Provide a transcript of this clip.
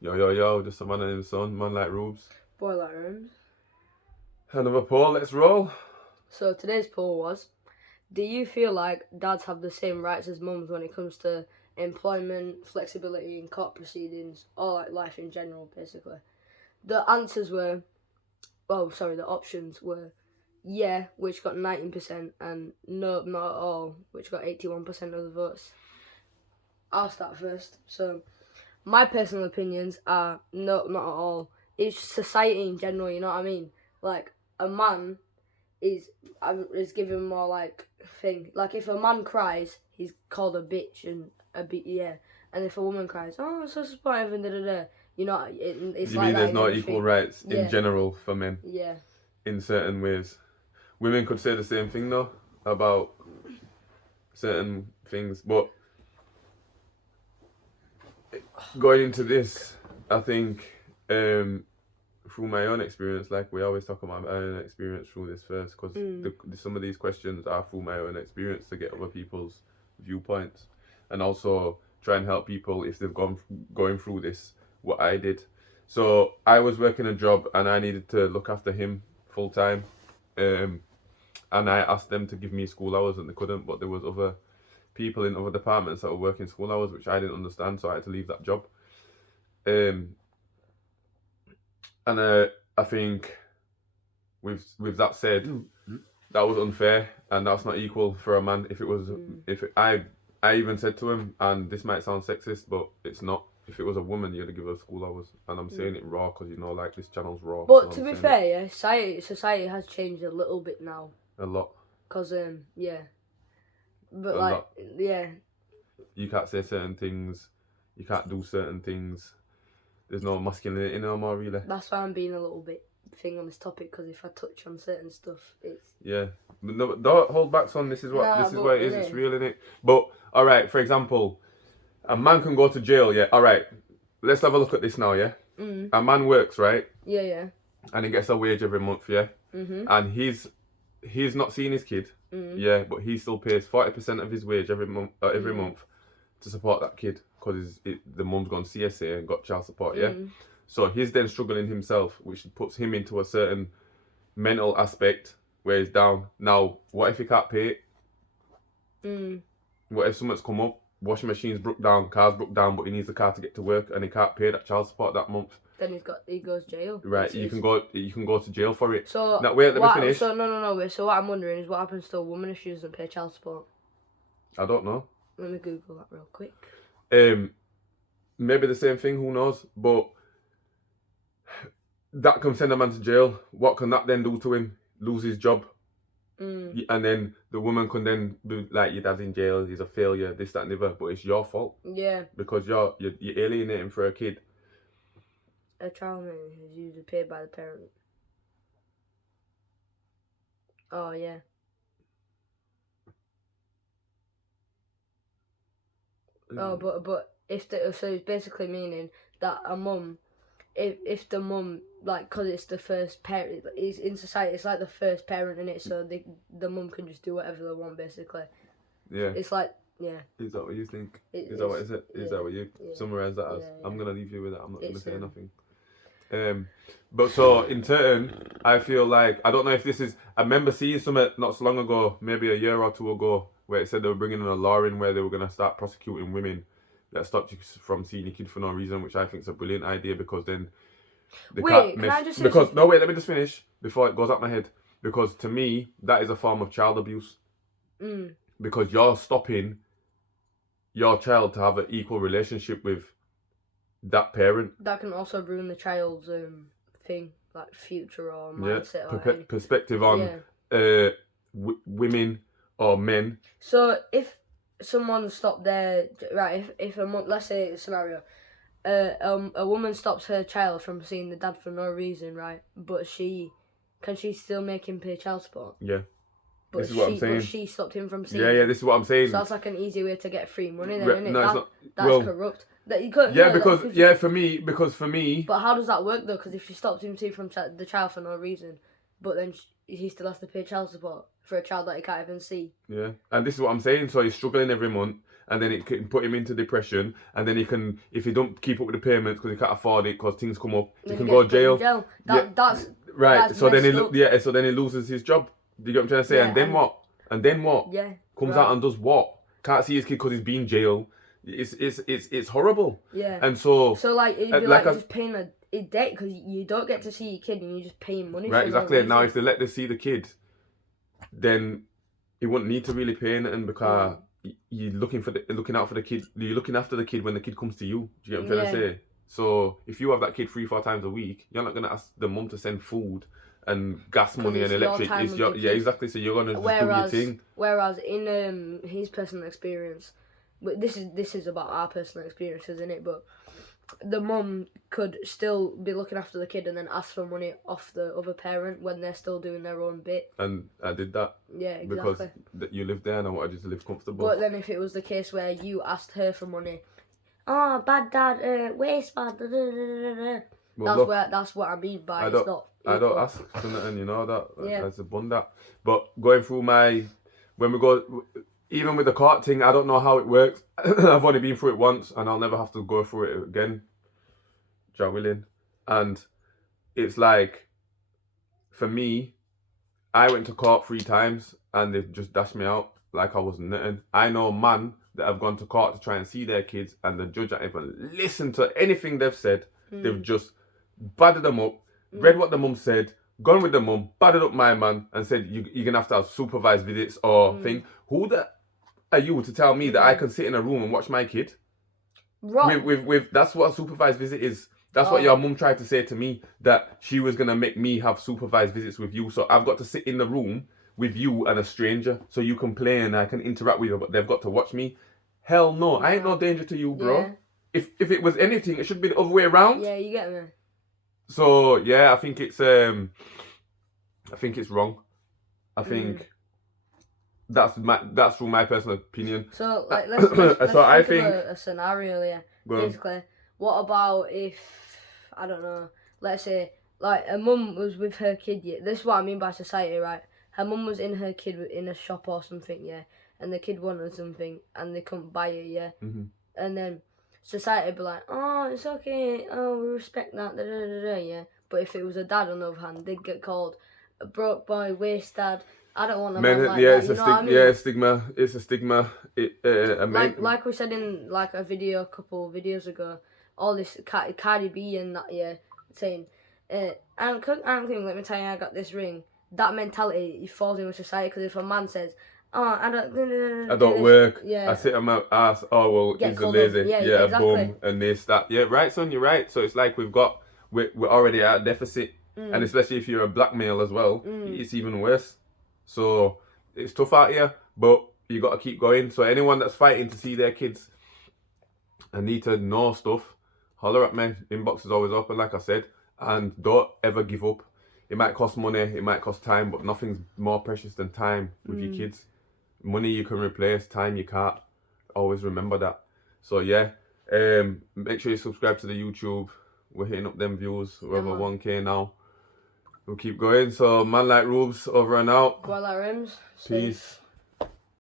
Yo, just a man and his son, man like Rubes. Boy like rooms. Another poll, let's roll. So today's poll was, do you feel like dads have the same rights as mums when it comes to employment, flexibility in court proceedings, or like life in general, basically? The answers were, the options were yeah, which got 19%, and no, not at all, which got 81% of the votes. I'll start first. So, my personal opinions are no, not at all. It's society in general, you know what I mean? Like, a man is given more like thing. Like, if a man cries, he's called a bitch and and if a woman cries, oh, it's so supportive and da da da. You know, it's You like mean that there's in not everything. equal rights Yeah. in general for men Yeah. in certain ways? Women could say the same thing though about certain things, but going into this, I think through my own experience, like we always talk about my own experience through this first, because some of these questions are through my own experience to get other people's viewpoints, and also try and help people if they've going through this, what I did. So I was working a job and I needed to look after him full time, and I asked them to give me school hours and they couldn't, but there was other people in other departments that were working school hours, which I didn't understand, so I had to leave that job. And I think with that said, that was unfair and that's not equal for a man. If it was, I even said to him, and this might sound sexist, but it's not. If it was a woman, you'd give her school hours, and I'm saying it raw because like this channel's raw. But so to be fair, yeah, society has changed a little bit now. A lot. Cause yeah, but a like lot. Yeah, you can't say certain things, you can't do certain things. There's no masculinity no more, really. That's why I'm being a little bit thing on this topic, because if I touch on certain stuff, it's No, don't hold back, son. This is what it is. It's real, innit? But all right, for example, a man can go to jail. Yeah. All right. Let's have a look at this now. Yeah. A man works, right? Yeah. And he gets a wage every month. Yeah. And he's not seeing his kid. Yeah, but he still pays 40% of his wage every month to support that kid, because the mum's gone CSA and got child support. Yeah. So he's then struggling himself, which puts him into a certain mental aspect where he's down. Now, what if he can't pay it? What if something's come up, washing machines broke down, cars broke down, but he needs the car to get to work and he can't pay that child support that month? Then he goes jail. Right, you can go to jail for it. So now, wait, let me finish. So no. Wait, so what I'm wondering is what happens to a woman if she doesn't pay child support? I don't know. Let me Google that real quick. Maybe the same thing. Who knows? But that can send a man to jail. What can that then do to him? Lose his job. And then the woman can then be like, your dad's in jail, he's a failure, this, that, and the other. But it's your fault. Yeah. Because you're alienating for a kid. A child is usually paid by the parent. Oh yeah. Oh, but so it's basically meaning that a mum, if the mum, like, because it's the first parent, is in society, it's like the first parent in it, so the mum can just do whatever they want, basically. Yeah. It's like, yeah. Is that what you think? Is that what you summarise that as? Yeah. I'm gonna leave you with that. I'm not gonna say nothing. But so in turn, I feel like, I don't know if this is, I remember seeing something not so long ago, maybe a year or two ago, where it said they were bringing in a law in where they were going to start prosecuting women that stopped you from seeing your kid for no reason, which I think is a brilliant idea, because then they can't miss. Can I just say because no, wait, let me just finish before it goes up my head. Because to me, that is a form of child abuse. Because you're stopping your child to have an equal relationship with that parent. That can also ruin the child's thing, like future or mindset or perspective on women or men. So if someone stopped their if a let's say a scenario, a woman stops her child from seeing the dad for no reason, right? But can she still make him pay child support? Yeah. But this is what I'm saying. But she stopped him from seeing. Yeah, this is what I'm saying. So that's like an easy way to get free money, then, isn't it? No, it's not. That's corrupt. For me. But how does that work though? Because if she stops him from the child for no reason, but then he still has to pay child support for a child that he can't even see. Yeah, and this is what I'm saying. So he's struggling every month, and then it can put him into depression, and then he can, if he don't keep up with the payments because he can't afford it because things come up, he can go to jail. That's right. That's so then messed so then he loses his job. Do you get what I'm trying to say? Yeah, and then what? And then what? Yeah. Comes out and does what? Can't see his kid because he's being jailed. It's horrible. Yeah. And so like it'd be like just paying a debt because you don't get to see your kid and you're just paying money. Right, for exactly. No And now if they let them see the kid, then he wouldn't need to really pay anything because you're looking out for the kid. You're looking after the kid when the kid comes to you. Do you get what I'm trying to say? So if you have that kid 3-4 times a week, you're not gonna ask the mum to send food and gas money and electric. Yeah, exactly. So you're gonna just do your thing. Whereas in his personal experience, but this is about our personal experiences, isn't it? But the mum could still be looking after the kid and then ask for money off the other parent when they're still doing their own bit. And I did that. Yeah, exactly. Because you lived there and I wanted you to live comfortable. But then if it was the case where you asked her for money, oh, bad dad, waste bad. Well, that's what I mean by it's not. I don't ask for nothing, you know that. Yeah. That's a bun that. But going through when we go, even with the court thing, I don't know how it works. I've only been through it once, and I'll never have to go through it again. Jah willing. And it's like, for me, I went to court 3 times, and they've just dashed me out like I was nothing. I know man that have gone to court to try and see their kids, and the judge ain't even listened to anything they've said. They've just battered them up, read what the mum said, gone with the mum, battered up my man, and said you're gonna have to have supervised visits or thing. Who the are you to tell me that I can sit in a room and watch my kid? Right. With that's what a supervised visit is. That's what your mum tried to say to me, that she was gonna make me have supervised visits with you. So I've got to sit in the room with you and a stranger so you can play and I can interact with you, but they've got to watch me. Hell no, I ain't no danger to you, bro. Yeah. If it was anything, it should be the other way around. Yeah, you get me. So yeah, I think it's wrong. I think that's from my personal opinion. So like let's so think of a scenario here. Basically, what about if I don't know, let's say like a mum was with her kid, yeah. This is what I mean by society, right? Her mum was in her kid in a shop or something, yeah, and the kid wanted something and they couldn't buy it, yeah. And then society would be like, oh, it's okay, oh, we respect that, yeah. But if it was a dad, on the other hand, they'd get called a broke boy, waste dad. I don't want a man like that. Yeah, stigma. It's a stigma. Like we said in like a couple videos ago, all this Cardi B and that, yeah, saying, I don't think, let me tell you, I got this ring. That mentality falls in with society because if a man says, oh, I don't work. Yeah. I sit on my ass. Oh well, he's a lazy. Yeah, exactly. Boom, and this that. Yeah, right, son. You're right. So it's like we're already at a deficit, and especially if you're a black male as well, it's even worse. So it's tough out here, but you got to keep going. So anyone that's fighting to see their kids and need to know stuff, holler at me. Inbox is always open, like I said, and don't ever give up. It might cost money, it might cost time, but nothing's more precious than time with your kids. Money you can replace, time you can't. Always remember that. So yeah, make sure you subscribe to the YouTube. We're hitting up them views. We're over 1K now. We'll keep going. So man like Rubes, over and out. Go like Rims. Peace.